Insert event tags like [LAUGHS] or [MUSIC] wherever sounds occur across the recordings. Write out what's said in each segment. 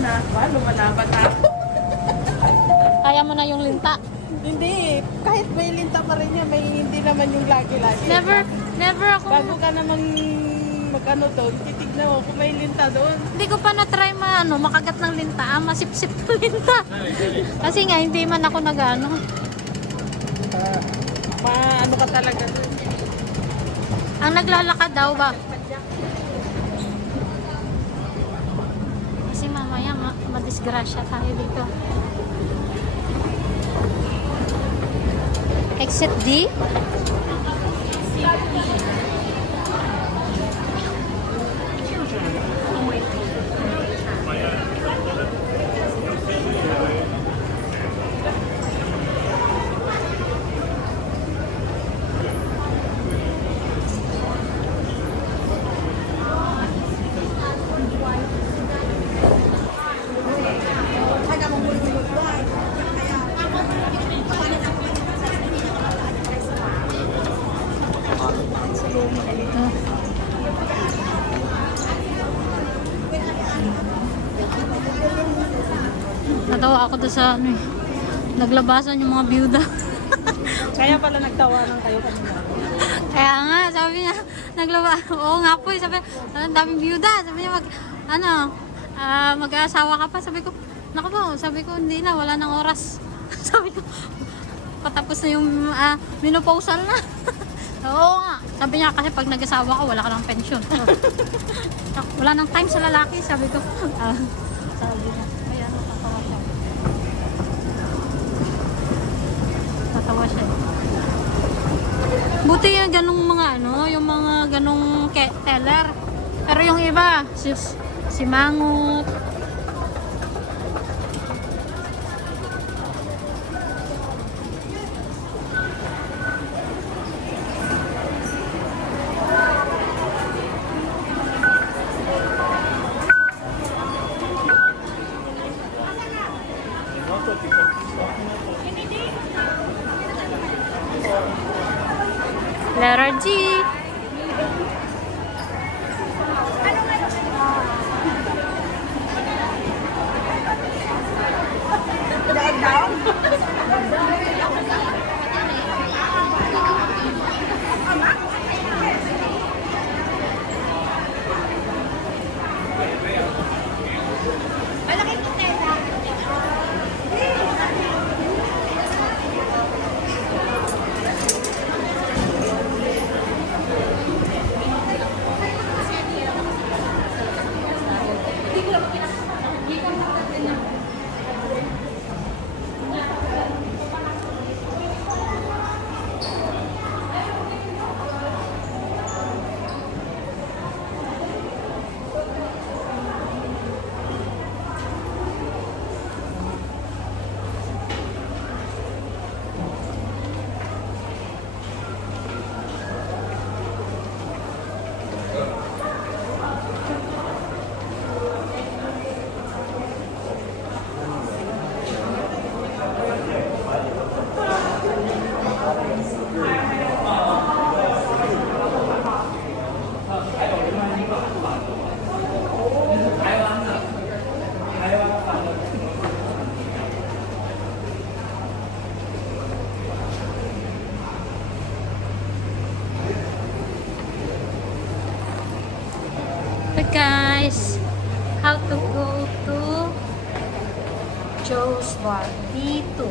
na. Ba, lumalaban na ako. Kaya mo na yung linta. Hindi, kahit may linta pa rin yan, may hindi naman yung lagi-lagi. Never, never ako. Bago ka namang mag-ano doon, titignan mo kung may linta doon. Hindi ko pa na-try ma, ano, makagat ng linta, ah, masipsip ng linta. Kasi nga, hindi man ako nag-ano. Uh, ma-ano ka talaga doon. Ang naglalakad daw ba? Kasi mamaya ma madisgrasya tayo dito. Exit D? Natawa ako doon sa ano eh. Naglabasan yung mga byuda. [LAUGHS] Kaya pala nagtawanan kayo kanina. Kaya nga, sabi niya, naglaba, oo nga po, eh, sabi, ang daming byuda, sabi niya, mag, ano, ah, mag-aasawa ka pa, sabi ko, naku po, sabi ko, hindi na, wala nang oras. [LAUGHS] sabi ko, patapos na yung ah, menopausal na. [LAUGHS] oo nga, sabi niya, kasi pag nag-asawa ka, wala ka ng pensyon. wala nang time sa lalaki, sabi ko. Ah, sabi niya, ay ano, tatawa siya. Tatawa siya. Buti yung ganong mga ano, yung mga ganong teller. Pero yung iba, si, si Mangut, guys, how to go to Joe's Bar? Dito.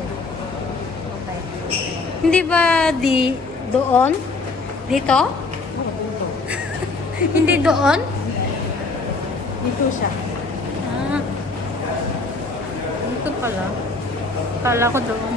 Okay. Hindi ba di doon? Dito? [LAUGHS] Hindi doon? Dito siya. Ah. Dito pala. Kala ko doon.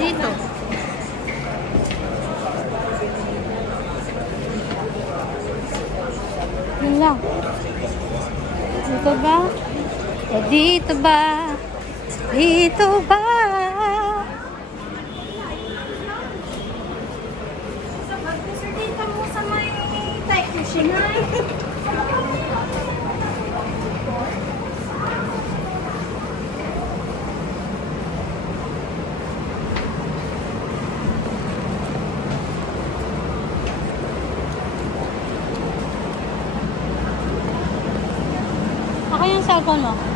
Dito. Yun lang. Dito ba? O dito ba? Dito ba? 第关个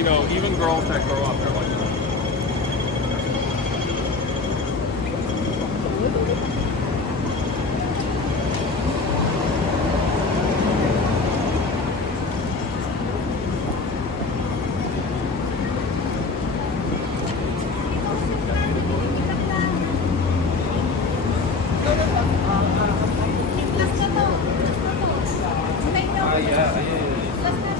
you know, even girls that grow up, they're like that. Ah, yeah, yeah, yeah.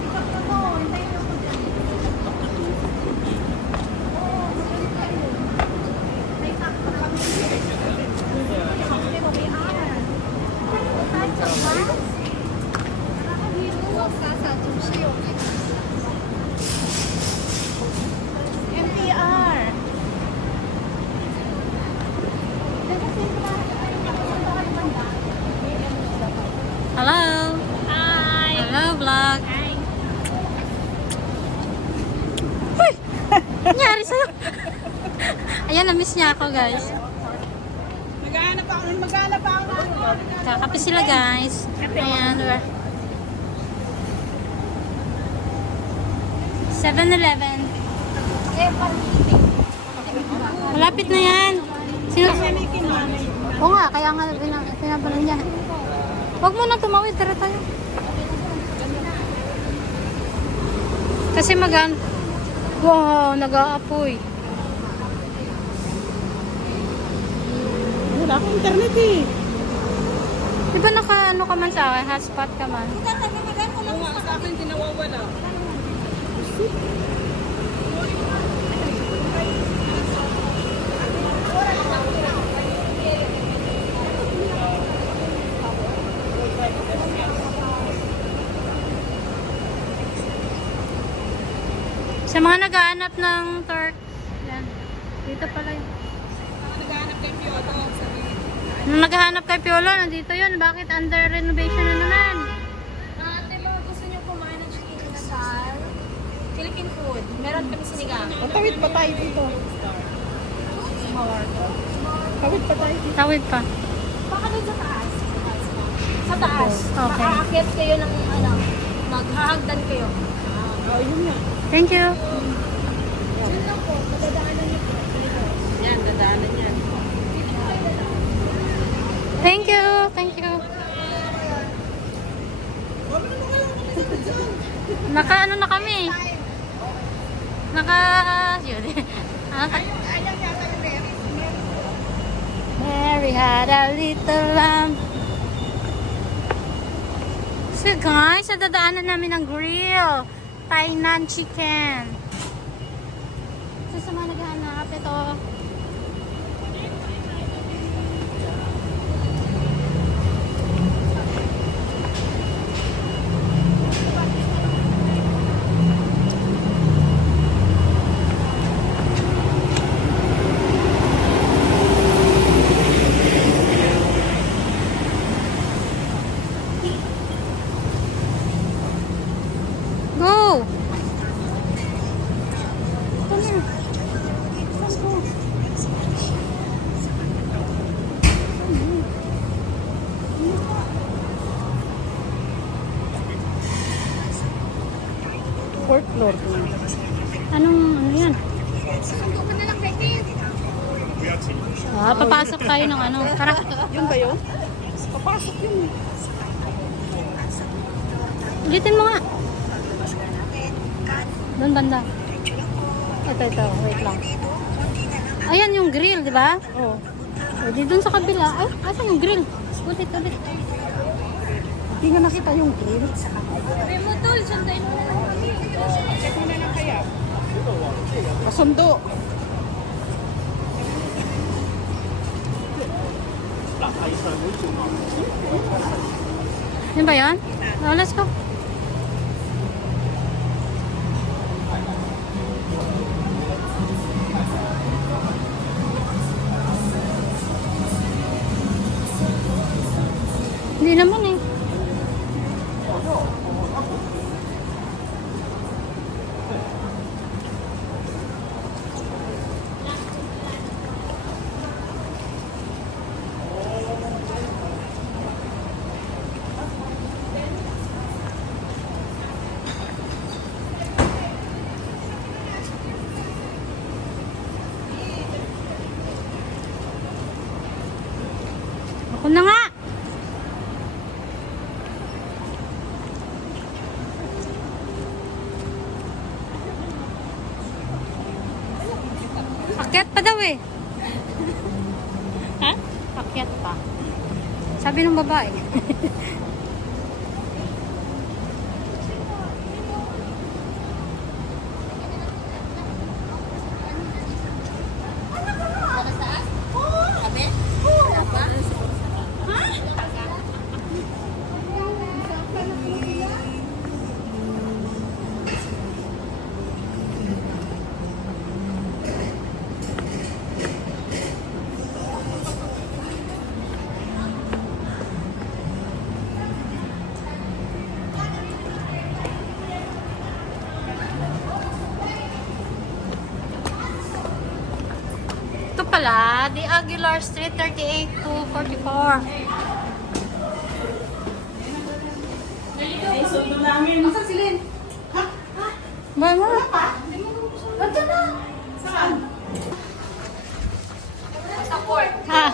Na-miss niya ako, guys. Maghahanap ako. Maghahanap ako. Kakape sila, guys. Ayan, diba? 7-Eleven. Malapit na yan. Sino? Oo nga, kaya nga pinab pinabalan niya. Huwag mo na tumawid, tara tayo. Kasi magan... Wow, nag-aapoy. Wala akong internet eh. Di ba naka ano ka man sa akin? Hotspot ka man? Oo nga, sa akin di nawawala. Sa mga naghahanap ng Turk. Yan. Dito pala yun. Naghahanap kay Piolo. Nung naghahanap kay Piolo, nandito yun. Bakit under renovation na naman? Ate, mga gusto niyo kumain ng chicken inasal? Philippine food. Meron kami sinigang. Patawid pa tayo dito. Tawid pa tayo dito. Tawid pa. Baka doon sa taas. Sa taas. Okay. Makaakyat kayo ng ano, maghahagdan kayo. Oh, yun nga. Thank you. Yun lang po, madadaanan niyo po. Yan, dadaanan yan. Thank you. Thank you. Naka ano na kami? Naka... Yun. Ta- Mary had a little lamb. So guys, nadadaanan namin ng grill. Tainan chicken. So sa mga naghahanap, ito. Fourth floor. Anong ano yan? Ah, papasok tayo ng ano. Tara. Yun ba yun? Papasok yun. Ulitin mo nga. Doon banda. Ito, ito. Wait lang. Ayan yung grill, di ba? Oo. O, di doon sa kabila. Ay, asan yung grill? Ulit, ulit. Tingnan na kita yung game. Sabi mo, tol, sundayin mo na lang kami. Check mo na lang kaya. Kasundo. Yan ba yan? Oh, let's go. Pakyat pa daw eh. ha? Pakyat pa. Sabi ng babae. [LAUGHS] Ito pala, the Aguilar Street 38 to 44. Ay, sundo namin. Asan si Lynn? Ba mo? Na. Saan? Sa port. Ha?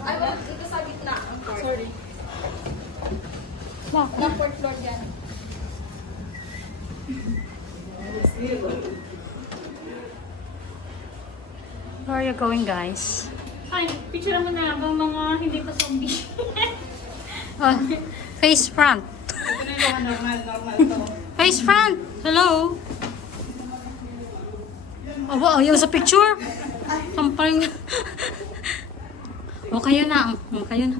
Ay, wala, dito sa gitna. Sorry. Ba? Ng port floor dyan. Where are you going, guys? Ay, picture mo na habang mga hindi pa zombie. Oh, [LAUGHS] face front. Ito na yung normal, normal to. Face front! Hello? Aba, ayaw sa picture. Sampaling. [LAUGHS] o kayo na. O kayo na.